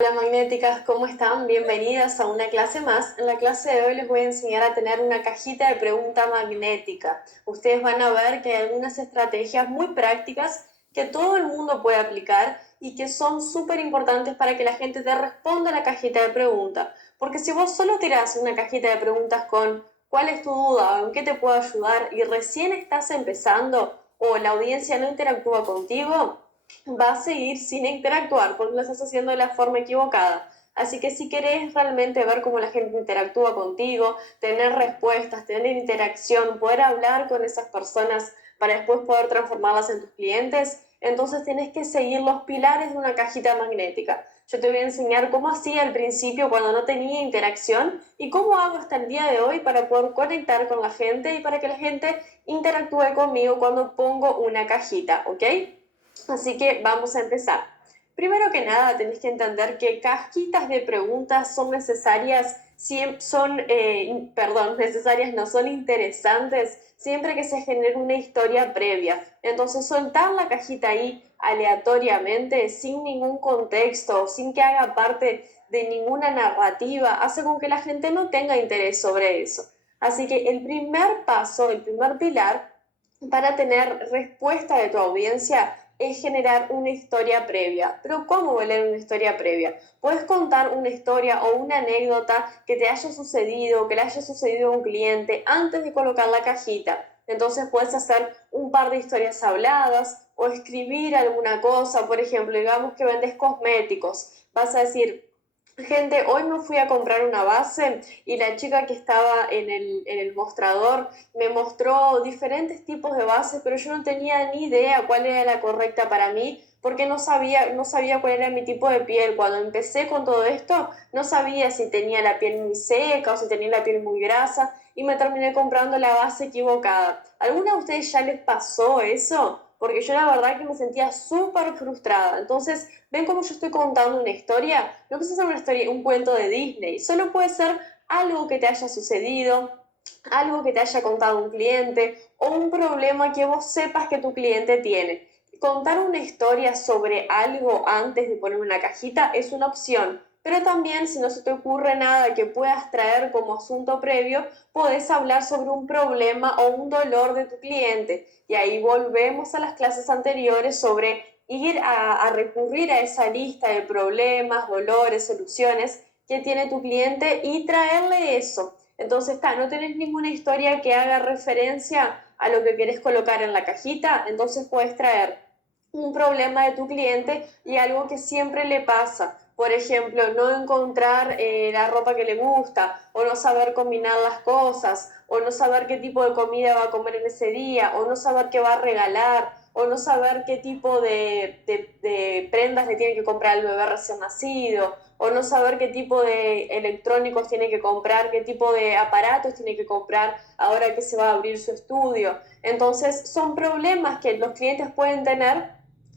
Hola magnéticas, ¿cómo están? Bienvenidas a una clase más. En la clase de hoy les voy a enseñar a tener una cajita de pregunta magnética. Ustedes van a ver que hay algunas estrategias muy prácticas que todo el mundo puede aplicar y que son súper importantes para que la gente te responda a la cajita de preguntas. Porque si vos solo tirás una cajita de preguntas con ¿cuál es tu duda? ¿O en qué te puedo ayudar? Y recién estás empezando o la audiencia no interactúa contigo, va a seguir sin interactuar porque lo estás haciendo de la forma equivocada. Así que si querés realmente ver cómo la gente interactúa contigo, tener respuestas, tener interacción, poder hablar con esas personas para después poder transformarlas en tus clientes, entonces tienes que seguir los pilares de una cajita magnética. Yo te voy a enseñar cómo hacía al principio cuando no tenía interacción y cómo hago hasta el día de hoy para poder conectar con la gente y para que la gente interactúe conmigo cuando pongo una cajita, ¿ok? Así que vamos a empezar. Primero que nada, tenés que entender que cajitas de preguntas son necesarias, necesarias, no son interesantes siempre que se genere una historia previa. Entonces, soltar la cajita ahí aleatoriamente, sin ningún contexto, sin que haga parte de ninguna narrativa, hace con que la gente no tenga interés sobre eso. Así que el primer paso, el primer pilar para tener respuesta de tu audiencia es generar una historia previa. Pero ¿cómo leer una historia previa? Puedes contar una historia o una anécdota que te haya sucedido, que le haya sucedido a un cliente antes de colocar la cajita. Entonces puedes hacer un par de historias habladas o escribir alguna cosa. Por ejemplo, digamos que vendes cosméticos. Vas a decir, gente, hoy me fui a comprar una base y la chica que estaba en el mostrador me mostró diferentes tipos de bases, pero yo no tenía ni idea cuál era la correcta para mí porque no sabía cuál era mi tipo de piel. Cuando empecé con todo esto, no sabía si tenía la piel muy seca o si tenía la piel muy grasa y me terminé comprando la base equivocada. ¿Alguna de ustedes ya les pasó eso? Porque yo la verdad que me sentía súper frustrada. Entonces, ¿ven cómo yo estoy contando una historia? No precisa ser una historia, un cuento de Disney. Solo puede ser algo que te haya sucedido, algo que te haya contado un cliente o un problema que vos sepas que tu cliente tiene. Contar una historia sobre algo antes de poner una cajita es una opción, pero también si no se te ocurre nada que puedas traer como asunto previo, podés hablar sobre un problema o un dolor de tu cliente. Y ahí volvemos a las clases anteriores sobre ir a recurrir a esa lista de problemas, dolores, soluciones que tiene tu cliente y traerle eso. Entonces, no tenés ninguna historia que haga referencia a lo que querés colocar en la cajita, entonces puedes traer un problema de tu cliente y algo que siempre le pasa. Por ejemplo, no encontrar la ropa que le gusta, o no saber combinar las cosas, o no saber qué tipo de comida va a comer en ese día, o no saber qué va a regalar, o no saber qué tipo de prendas le tiene que comprar al bebé recién nacido, o no saber qué tipo de electrónicos tiene que comprar, qué tipo de aparatos tiene que comprar ahora que se va a abrir su estudio. Entonces, son problemas que los clientes pueden tener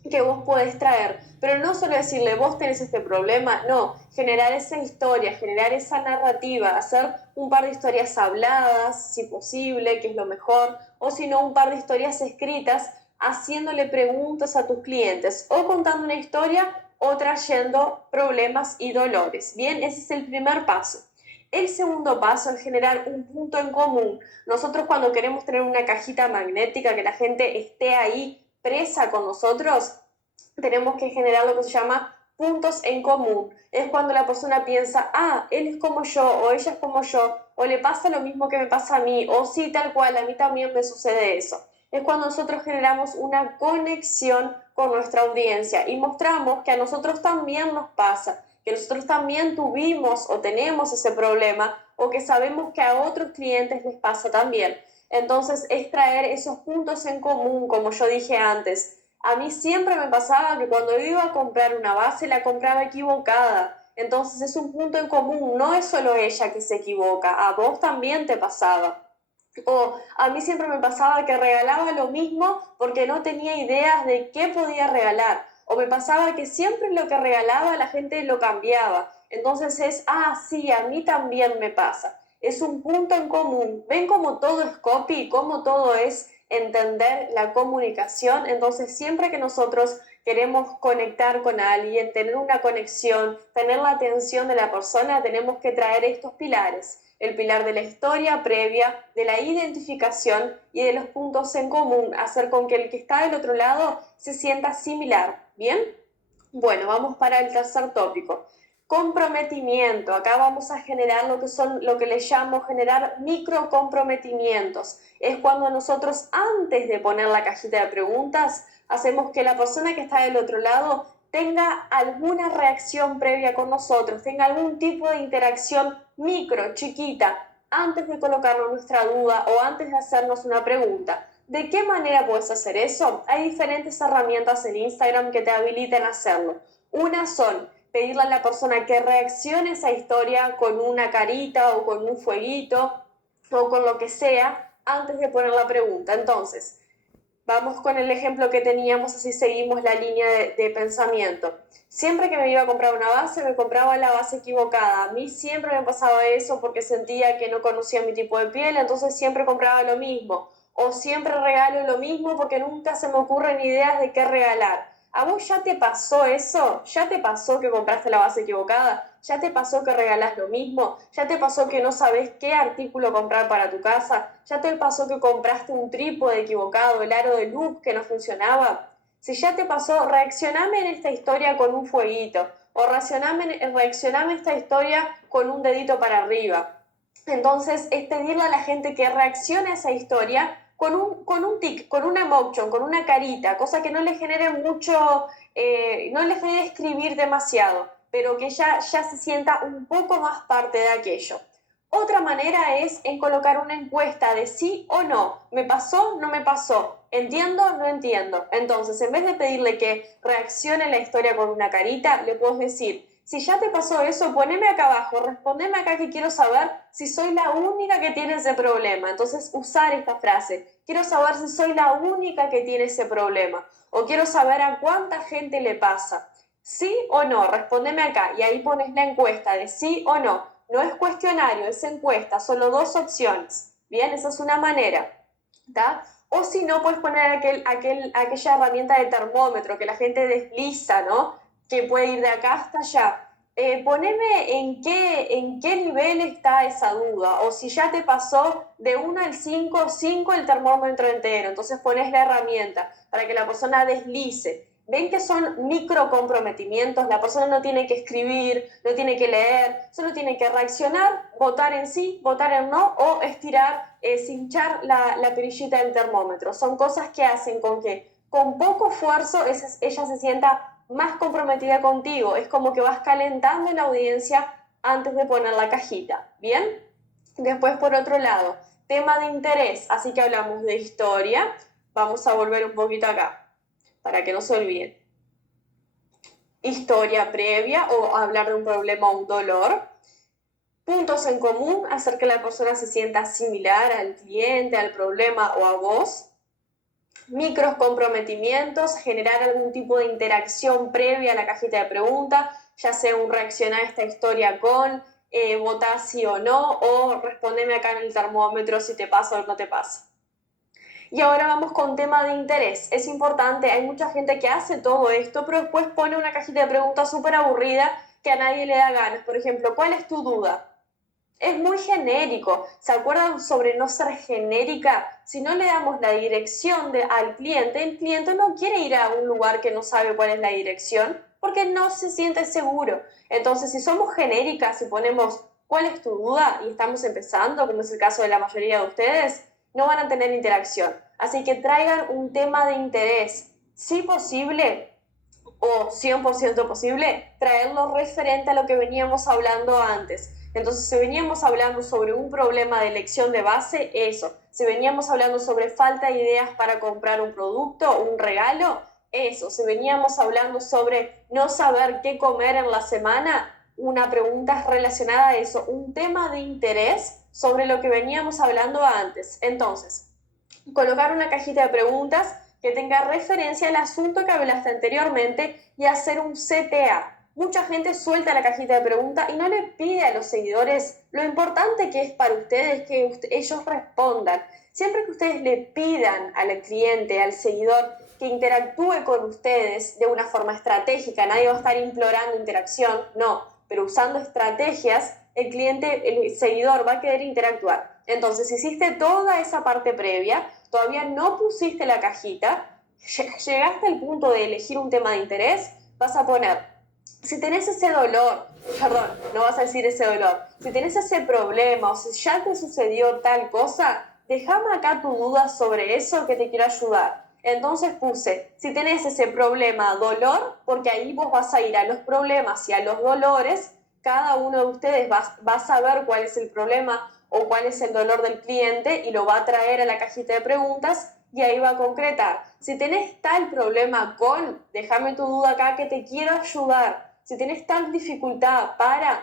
que vos podés traer, pero no solo decirle vos tenés este problema, no, generar esa historia, generar esa narrativa, hacer un par de historias habladas, si posible, que es lo mejor, o si no, un par de historias escritas, haciéndole preguntas a tus clientes, o contando una historia, o trayendo problemas y dolores. Bien, ese es el primer paso. El segundo paso es generar un punto en común. Nosotros cuando queremos tener una cajita magnética, que la gente esté ahí presa con nosotros, tenemos que generar lo que se llama puntos en común. Es cuando la persona piensa, él es como yo, o ella es como yo, o le pasa lo mismo que me pasa a mí, o sí, tal cual, a mí también me sucede eso. Es cuando nosotros generamos una conexión con nuestra audiencia y mostramos que a nosotros también nos pasa, que nosotros también tuvimos o tenemos ese problema, o que sabemos que a otros clientes les pasa también. Entonces es traer esos puntos en común, como yo dije antes. A mí siempre me pasaba que cuando iba a comprar una base la compraba equivocada. Entonces es un punto en común, no es solo ella que se equivoca, a vos también te pasaba. O a mí siempre me pasaba que regalaba lo mismo porque no tenía ideas de qué podía regalar. O me pasaba que siempre lo que regalaba la gente lo cambiaba. Entonces es, sí, a mí también me pasa. Es un punto en común. ¿Ven cómo todo es copy? ¿Cómo todo es entender la comunicación? Entonces siempre que nosotros queremos conectar con alguien, tener una conexión, tener la atención de la persona, tenemos que traer estos pilares. El pilar de la historia previa, de la identificación y de los puntos en común, hacer con que el que está del otro lado se sienta similar. ¿Bien? Bueno, vamos para el tercer tópico. Comprometimiento. Acá vamos a generar lo que le llamo generar microcomprometimientos. Es cuando nosotros, antes de poner la cajita de preguntas, hacemos que la persona que está del otro lado tenga alguna reacción previa con nosotros, tenga algún tipo de interacción micro, chiquita, antes de colocarnos nuestra duda o antes de hacernos una pregunta. ¿De qué manera puedes hacer eso? Hay diferentes herramientas en Instagram que te habilitan a hacerlo. Una son pedirle a la persona que reaccione a esa historia con una carita o con un fueguito o con lo que sea antes de poner la pregunta. Entonces, vamos con el ejemplo que teníamos, así seguimos la línea de pensamiento. Siempre que me iba a comprar una base, me compraba la base equivocada. A mí siempre me pasaba eso porque sentía que no conocía mi tipo de piel, entonces siempre compraba lo mismo. O siempre regalo lo mismo porque nunca se me ocurren ideas de qué regalar. ¿A vos ya te pasó eso? ¿Ya te pasó que compraste la base equivocada? ¿Ya te pasó que regalás lo mismo? ¿Ya te pasó que no sabés qué artículo comprar para tu casa? ¿Ya te pasó que compraste un trípode equivocado, el aro de luz que no funcionaba? Si ya te pasó, reaccioname en esta historia con un fueguito o reaccioname esta historia con un dedito para arriba. Entonces, es pedirle a la gente que reaccione a esa historia con un tic, con una emotion, con una carita, cosa que no le genere mucho, no le genere escribir demasiado, pero que ya se sienta un poco más parte de aquello. Otra manera es en colocar una encuesta de sí o no. ¿Me pasó? ¿No me pasó? ¿Entiendo? ¿No entiendo? Entonces, en vez de pedirle que reaccione la historia con una carita, le puedes decir, si ya te pasó eso, poneme acá abajo, respondeme acá que quiero saber si soy la única que tiene ese problema. Entonces, usar esta frase. Quiero saber si soy la única que tiene ese problema. O quiero saber a cuánta gente le pasa. ¿Sí o no? Respondeme acá. Y ahí pones la encuesta de sí o no. No es cuestionario, es encuesta, solo dos opciones. Bien, esa es una manera. ¿Tá? O si no, puedes poner aquella herramienta de termómetro que la gente desliza, ¿no? Que puede ir de acá hasta allá. Poneme en qué nivel está esa duda. O si ya te pasó de 1 al 5, 5 el termómetro entero. Entonces pones la herramienta para que la persona deslice. Ven que son micro comprometimientos, la persona no tiene que escribir, no tiene que leer, solo tiene que reaccionar, votar en sí, votar en no o estirar, cinchar la perillita del termómetro. Son cosas que hacen con que con poco esfuerzo ella se sienta más comprometida contigo. Es como que vas calentando la audiencia antes de poner la cajita. ¿Bien? Después, por otro lado, tema de interés. Así que hablamos de historia. Vamos a volver un poquito acá para que no se olviden. Historia previa o hablar de un problema o un dolor. Puntos en común, hacer que la persona se sienta similar al cliente, al problema o a vos. Micros comprometimientos, generar algún tipo de interacción previa a la cajita de preguntas, ya sea un reaccionar a esta historia con, votar sí o no, o respondeme acá en el termómetro si te pasa o no te pasa. Y ahora vamos con tema de interés. Es importante, hay mucha gente que hace todo esto, pero después pone una cajita de preguntas súper aburrida que a nadie le da ganas. Por ejemplo, ¿cuál es tu duda? Es muy genérico. ¿Se acuerdan sobre no ser genérica? Si no le damos la dirección al cliente, el cliente no quiere ir a un lugar que no sabe cuál es la dirección porque no se siente seguro. Entonces, si somos genéricas y ponemos ¿cuál es tu duda? Y estamos empezando, como es el caso de la mayoría de ustedes, no van a tener interacción. Así que traigan un tema de interés. Si posible, o 100% posible, traerlo referente a lo que veníamos hablando antes. Entonces, si veníamos hablando sobre un problema de elección de base, eso. Si veníamos hablando sobre falta de ideas para comprar un producto o un regalo, eso. Si veníamos hablando sobre no saber qué comer en la semana, una pregunta relacionada a eso, un tema de interés sobre lo que veníamos hablando antes. Entonces, colocar una cajita de preguntas que tenga referencia al asunto que hablaste anteriormente y hacer un CTA. Mucha gente suelta la cajita de preguntas y no le pide a los seguidores lo importante que es para ustedes que ellos respondan. Siempre que ustedes le pidan al cliente, al seguidor, que interactúe con ustedes de una forma estratégica. Nadie va a estar implorando interacción, no, pero usando estrategias, el cliente, el seguidor va a querer interactuar. Entonces, hiciste toda esa parte previa, todavía no pusiste la cajita, llegaste al punto de elegir un tema de interés, vas a poner, si tenés ese dolor, perdón, no vas a decir ese dolor, si tenés ese problema o si ya te sucedió tal cosa, déjame acá tu duda sobre eso que te quiero ayudar. Entonces puse, si tenés ese problema, dolor, porque ahí vos vas a ir a los problemas y a los dolores, cada uno de ustedes va a saber cuál es el problema o cuál es el dolor del cliente y lo va a traer a la cajita de preguntas y ahí va a concretar. Si tenés tal problema con, déjame tu duda acá que te quiero ayudar. Si tenés tal dificultad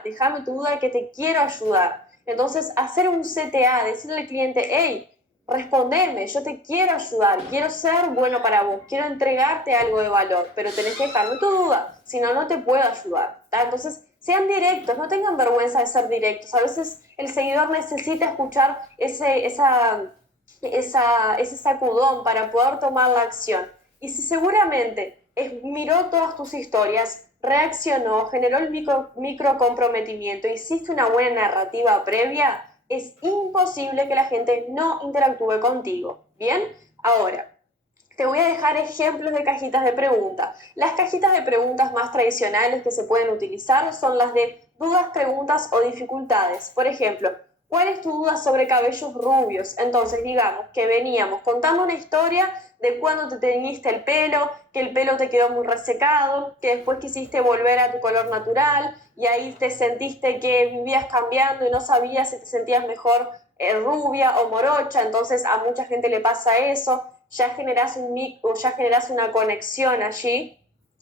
déjame tu duda que te quiero ayudar. Entonces, hacer un CTA, decirle al cliente, hey, respondeme, yo te quiero ayudar, quiero ser bueno para vos, quiero entregarte algo de valor, pero tenés que dejarme tu duda, si no, no te puedo ayudar. ¿Tá? Entonces, sean directos, no tengan vergüenza de ser directos. A veces el seguidor necesita escuchar ese sacudón para poder tomar la acción. Y si seguramente miró todas tus historias, reaccionó, generó el micro comprometimiento, hiciste una buena narrativa previa, es imposible que la gente no interactúe contigo. ¿Bien? Ahora, te voy a dejar ejemplos de cajitas de preguntas. Las cajitas de preguntas más tradicionales que se pueden utilizar son las de dudas, preguntas o dificultades. Por ejemplo, ¿cuál es tu duda sobre cabellos rubios? Entonces, digamos que veníamos contando una historia de cuando te teñiste el pelo, que el pelo te quedó muy resecado, que después quisiste volver a tu color natural y ahí te sentiste que vivías cambiando y no sabías si te sentías mejor rubia o morocha. Entonces, a mucha gente le pasa eso. Ya generas una conexión allí.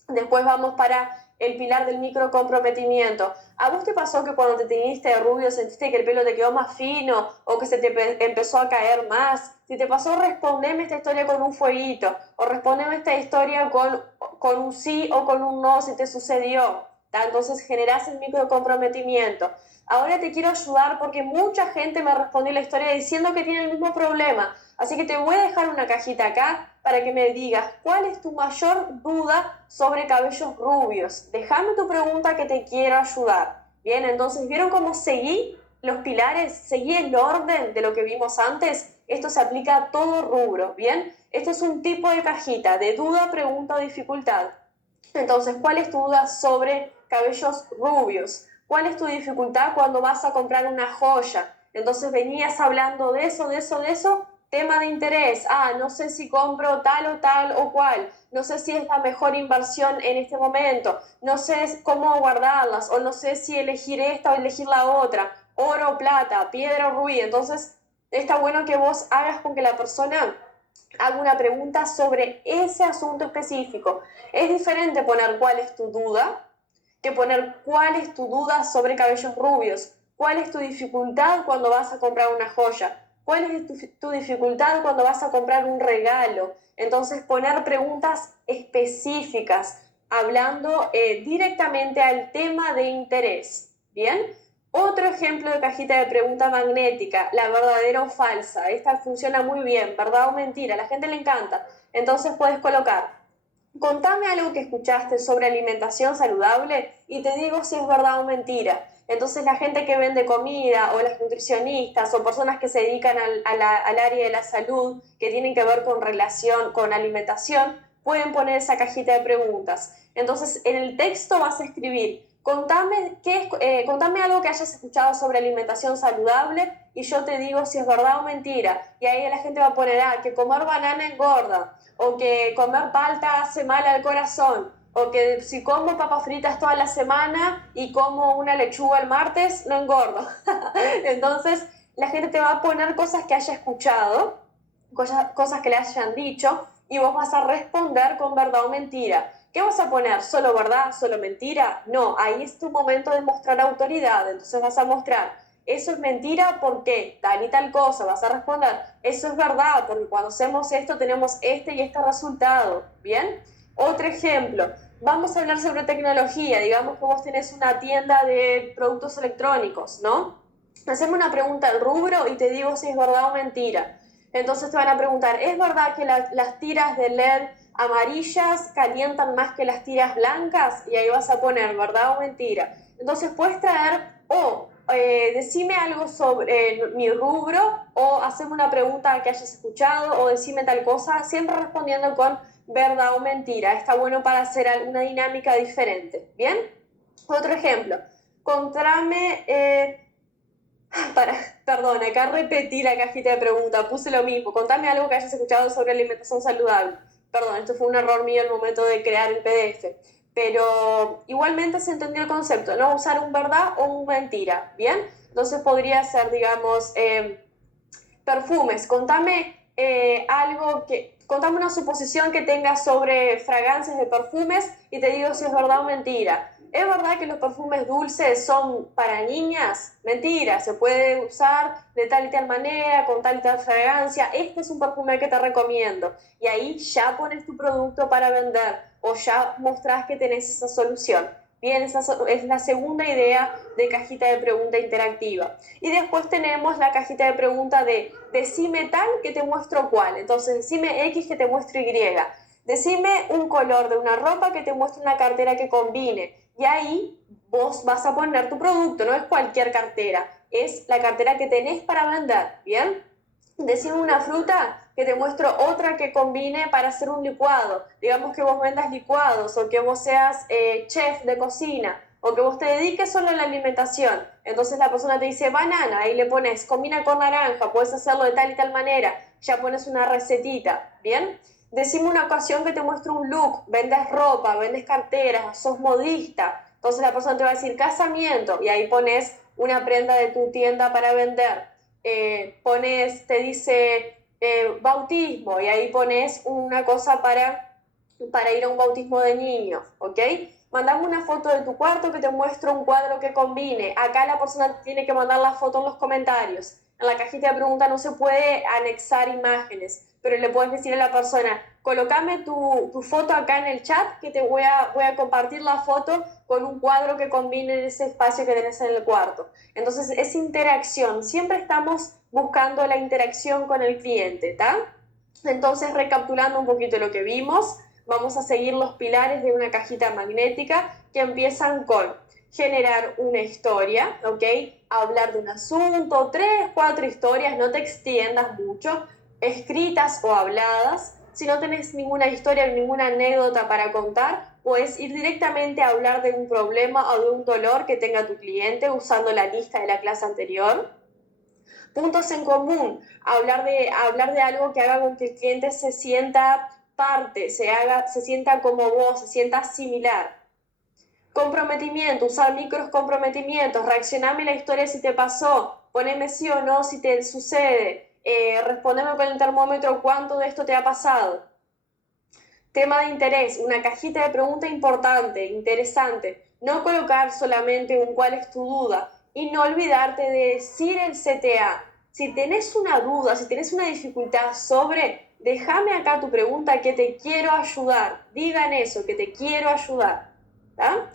Después vamos para el pilar del micro comprometimiento. ¿A vos te pasó que cuando te teñiste de rubio sentiste que el pelo te quedó más fino o que se te empezó a caer más? Si te pasó, respondeme esta historia con un fueguito o respondeme esta historia con un sí o con un no si te sucedió. ¿Tá? Entonces generás el micro comprometimiento. Ahora te quiero ayudar porque mucha gente me respondió la historia diciendo que tiene el mismo problema. Así que te voy a dejar una cajita acá para que me digas cuál es tu mayor duda sobre cabellos rubios. Déjame tu pregunta que te quiero ayudar. Bien, entonces, ¿vieron cómo seguí los pilares? Seguí el orden de lo que vimos antes. Esto se aplica a todo rubro, ¿bien? Este es un tipo de cajita de duda, pregunta o dificultad. Entonces, ¿cuál es tu duda sobre cabellos rubios? ¿Cuál es tu dificultad cuando vas a comprar una joya? Entonces venías hablando de eso, tema de interés. No sé si compro tal o cual. No sé si es la mejor inversión en este momento. No sé cómo guardarlas. O no sé si elegir esta o elegir la otra. Oro o plata, piedra o rubí. Entonces, está bueno que vos hagas con que la persona haga una pregunta sobre ese asunto específico. Es diferente poner cuál es tu duda que poner cuál es tu duda sobre cabellos rubios, cuál es tu dificultad cuando vas a comprar una joya, cuál es tu dificultad cuando vas a comprar un regalo. Entonces, poner preguntas específicas, hablando directamente al tema de interés. ¿Bien? Otro ejemplo de cajita de pregunta magnética, la verdadera o falsa. Esta funciona muy bien, verdad o mentira, a la gente le encanta. Entonces puedes colocar, contame algo que escuchaste sobre alimentación saludable y te digo si es verdad o mentira. Entonces la gente que vende comida o las nutricionistas o personas que se dedican al área de la salud que tienen que ver con alimentación pueden poner esa cajita de preguntas. Entonces en el texto vas a escribir, contame algo que hayas escuchado sobre alimentación saludable y yo te digo si es verdad o mentira. Y ahí la gente va a poner, que comer banana engorda, o que comer palta hace mal al corazón, o que si como papas fritas toda la semana y como una lechuga el martes, no engordo. Entonces, la gente te va a poner cosas que haya escuchado, cosas que le hayan dicho, y vos vas a responder con verdad o mentira. ¿Qué vas a poner? ¿Solo verdad? ¿Solo mentira? No, ahí es tu momento de mostrar autoridad. Entonces vas a mostrar, eso es mentira porque tal y tal cosa. Vas a responder, eso es verdad porque cuando hacemos esto tenemos este y este resultado. ¿Bien? Otro ejemplo, vamos a hablar sobre tecnología. Digamos que vos tenés una tienda de productos electrónicos, ¿no? Haceme una pregunta al rubro y te digo si es verdad o mentira. Entonces te van a preguntar, ¿es verdad que las tiras de LED amarillas calientan más que las tiras blancas? Y ahí vas a poner verdad o mentira. Entonces puedes traer decime algo sobre mi rubro, o hacerme una pregunta que hayas escuchado, o decime tal cosa, siempre respondiendo con verdad o mentira. Está bueno para hacer alguna dinámica diferente. ¿Bien? Otro ejemplo. Contame, perdón, acá repetí la cajita de preguntas, puse lo mismo. Contame algo que hayas escuchado sobre alimentación saludable. Perdón, esto fue un error mío al momento de crear el PDF. Pero igualmente se entendió el concepto, no usar un verdad o un mentira. ¿Bien? Entonces podría ser, digamos, perfumes. Contame una suposición que tengas sobre fragancias de perfumes y te digo si es verdad o mentira. ¿Es verdad que los perfumes dulces son para niñas? Mentira, se puede usar de tal y tal manera, con tal y tal fragancia. Este es un perfume que te recomiendo. Y ahí ya pones tu producto para vender o ya mostrás que tenés esa solución. Bien, esa es la segunda idea de cajita de pregunta interactiva. Y después tenemos la cajita de pregunta de decime tal que te muestro cuál. Entonces, decime X que te muestro Y. Decime un color de una ropa que te muestre una cartera que combine. Y ahí vos vas a poner tu producto, no es cualquier cartera, es la cartera que tenés para vender, ¿bien? Decime una fruta que te muestro otra que combine para hacer un licuado. Digamos que vos vendas licuados, o que vos seas chef de cocina, o que vos te dediques solo a la alimentación. Entonces la persona te dice banana, ahí le pones combina con naranja, puedes hacerlo de tal y tal manera, ya pones una recetita, ¿bien? Decime una ocasión que te muestre un look, vendes ropa, vendes carteras, sos modista. Entonces la persona te va a decir casamiento y ahí pones una prenda de tu tienda para vender. Te dice bautismo y ahí pones una cosa para ir a un bautismo de niños, ¿ok? Mandame una foto de tu cuarto que te muestro un cuadro que combine. Acá la persona tiene que mandar la foto en los comentarios. En la cajita de preguntas no se puede anexar imágenes, pero le puedes decir a la persona, colócame tu foto acá en el chat que voy a compartir la foto con un cuadro que combine en ese espacio que tenés en el cuarto. Entonces es interacción, siempre estamos buscando la interacción con el cliente, ¿tá? Entonces, recapitulando un poquito lo que vimos, vamos a seguir los pilares de una cajita magnética que empiezan con generar una historia, ¿ok? Hablar de un asunto, 3, 4 historias, no te extiendas mucho, escritas o habladas. Si no tenés ninguna historia, ninguna anécdota para contar, puedes ir directamente a hablar de un problema o de un dolor que tenga tu cliente usando la lista de la clase anterior. Puntos en común, hablar de algo que haga con que el cliente se sienta parte, se sienta como vos, se sienta similar. Comprometimiento, usar micros comprometimientos, reaccioname la historia si te pasó, poneme sí o no si te sucede, respondeme con el termómetro cuánto de esto te ha pasado. Tema de interés, una cajita de pregunta importante, interesante, no colocar solamente un cuál es tu duda y no olvidarte de decir el CTA. Si tenés una duda, si tenés una dificultad sobre, déjame acá tu pregunta que te quiero ayudar, digan eso, que te quiero ayudar, ¿tá?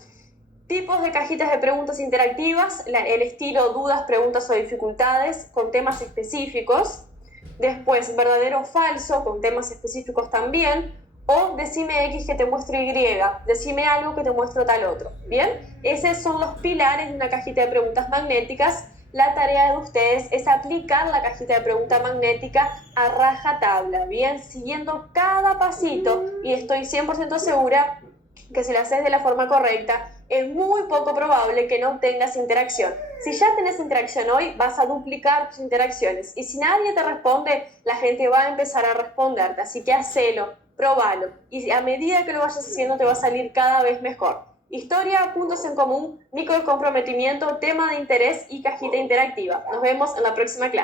Tipos de cajitas de preguntas interactivas, el estilo dudas, preguntas o dificultades con temas específicos. Después, verdadero o falso, con temas específicos también. O decime X que te muestro Y, decime algo que te muestro tal otro. ¿Bien? Esos son los pilares de una cajita de preguntas magnéticas. La tarea de ustedes es aplicar la cajita de pregunta magnética a rajatabla, ¿bien? Siguiendo cada pasito, y estoy 100% segura que si lo haces de la forma correcta, es muy poco probable que no tengas interacción. Si ya tenés interacción hoy, vas a duplicar tus interacciones. Y si nadie te responde, la gente va a empezar a responderte. Así que hacelo, probalo. Y a medida que lo vayas haciendo, te va a salir cada vez mejor. Historia, puntos en común, micro comprometimiento, tema de interés y cajita interactiva. Nos vemos en la próxima clase.